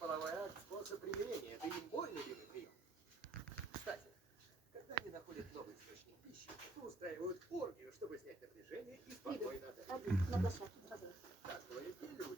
половой акт – способ примирения. Это и мой любимый прием. Кстати, когда они находят новый источник пищи, то устраивают оргию, чтобы снять напряжение и спокойно отдохнуть. На площадке сразу. Так говорят не люди.